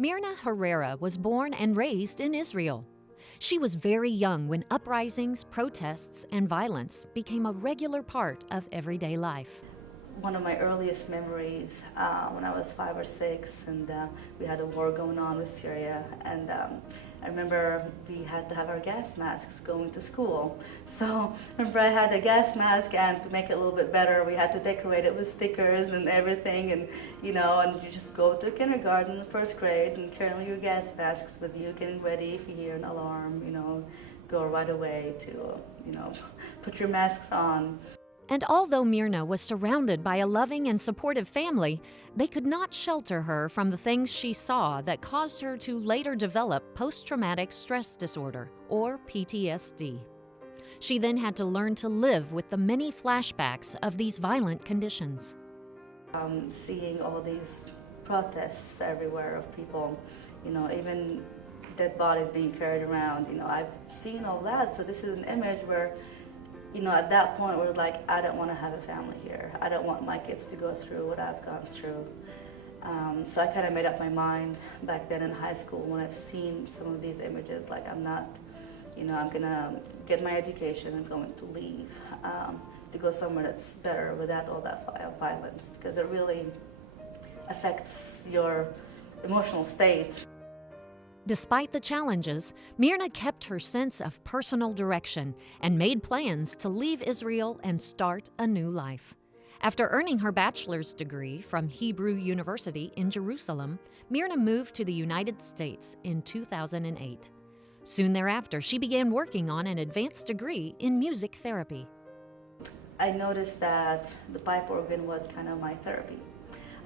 Mirna Herrera was born and raised in Israel. She was very young when uprisings, protests, and violence became a regular part of everyday life. One of my earliest memories when I was 5 or 6, and we had a war going on with Syria, and I remember we had to have our gas masks going to school. So remember, I had a gas mask, and to make it a little bit better, we had to decorate it with stickers and everything, and and you just go to kindergarten, first grade, and carrying your gas masks with you, getting ready if you hear an alarm, go right away to put your masks on. And although Mirna was surrounded by a loving and supportive family, they could not shelter her from the things she saw that caused her to later develop post-traumatic stress disorder, or PTSD. She then had to learn to live with the many flashbacks of these violent conditions. Seeing all these protests everywhere of people, even dead bodies being carried around, I've seen all that, so this is an image where at that point, we're like, I don't want to have a family here. I don't want my kids to go through what I've gone through. So I kind of made up my mind back then in high school when I've seen some of these images, like I'm not, I'm going to get my education and going to leave to go somewhere that's better without all that violence, because it really affects your emotional state. Despite the challenges, Mirna kept her sense of personal direction and made plans to leave Israel and start a new life. After earning her bachelor's degree from Hebrew University in Jerusalem, Mirna moved to the United States in 2008. Soon thereafter, she began working on an advanced degree in music therapy. I noticed that the pipe organ was kind of my therapy.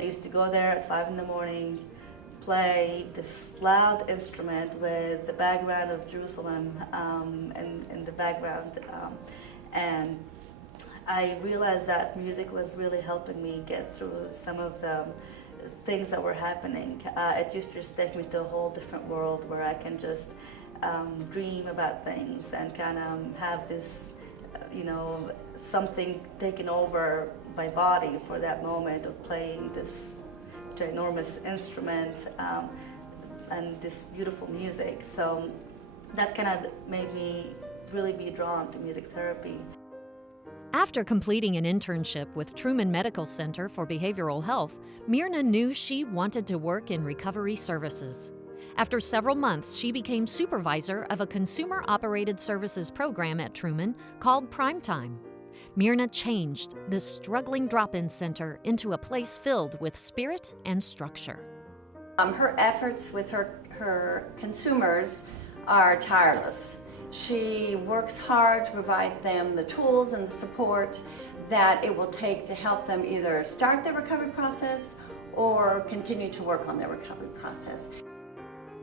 I used to go there at 5 in the morning, play this loud instrument with the background of Jerusalem in the background, and I realized that music was really helping me get through some of the things that were happening. It used to just take me to a whole different world where I can just dream about things and kind of have this something taken over my body for that moment of playing this enormous instrument and this beautiful music. So that kind of made me really be drawn to music therapy. After completing an internship with Truman Medical Center for Behavioral Health, Mirna knew she wanted to work in recovery services. After several months, she became supervisor of a consumer-operated services program at Truman called Primetime. Mirna changed this struggling drop-in center into a place filled with spirit and structure. Her efforts with her consumers are tireless. She works hard to provide them the tools and the support that it will take to help them either start their recovery process or continue to work on their recovery process.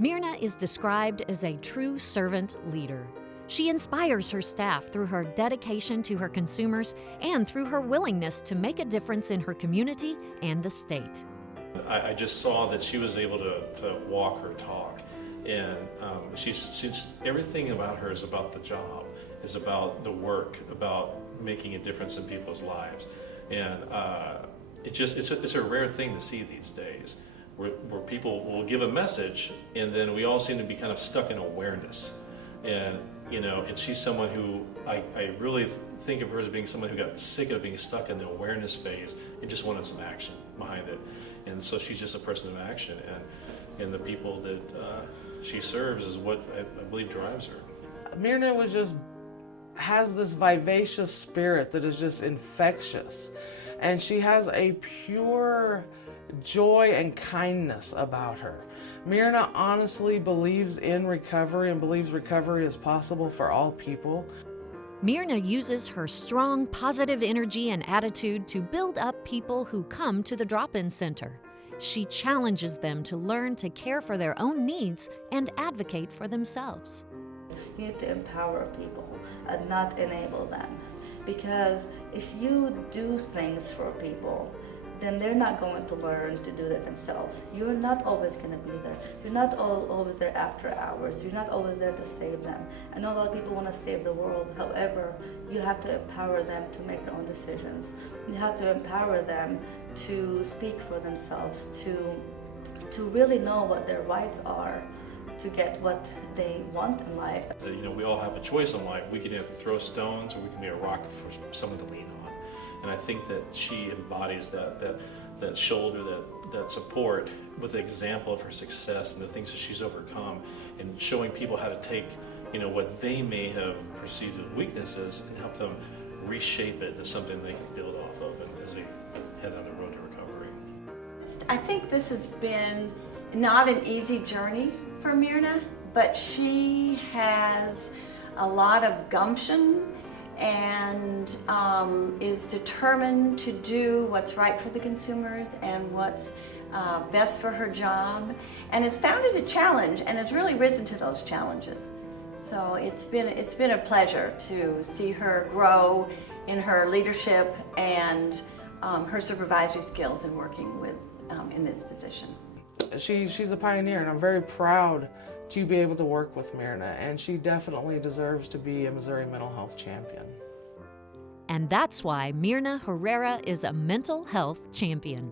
Mirna is described as a true servant leader. She inspires her staff through her dedication to her consumers and through her willingness to make a difference in her community and the state. I just saw that she was able to walk her talk, and she's everything about her is about the job, is about the work, about making a difference in people's lives, and it's a rare thing to see these days, where people will give a message and then we all seem to be kind of stuck in awareness. And she's someone who I really think of her as being someone who got sick of being stuck in the awareness phase and just wanted some action behind it. And so she's just a person of action, and the people that she serves is what I believe drives her. Mirna has this vivacious spirit that is just infectious, and she has a pure joy and kindness about her. Mirna honestly believes in recovery and believes recovery is possible for all people. Mirna uses her strong, positive energy and attitude to build up people who come to the drop-in center. She challenges them to learn to care for their own needs and advocate for themselves. You need to empower people and not enable them, because if you do things for people, then they're not going to learn to do that themselves. You're not always going to be there. You're not always there after hours. You're not always there to save them. I know a lot of people want to save the world. However, you have to empower them to make their own decisions. You have to empower them to speak for themselves, to to really know what their rights are to get what they want in life. You know, we all have a choice in life. We can either throw stones or we can be a rock for someone to lean on. And I think that she embodies that shoulder, that support with the example of her success and the things that she's overcome, and showing people how to take, you know, what they may have perceived as weaknesses and help them reshape it to something they can build off of as they head on the road to recovery. I think this has been not an easy journey for Mirna, but she has a lot of gumption and is determined to do what's right for the consumers and what's best for her job, and has found it a challenge and has really risen to those challenges. So it's been a pleasure to see her grow in her leadership and her supervisory skills in working with in this position. She's a pioneer, and I'm very proud to be able to work with Mirna, and she definitely deserves to be a Missouri mental health champion. And that's why Mirna Herrera is a mental health champion.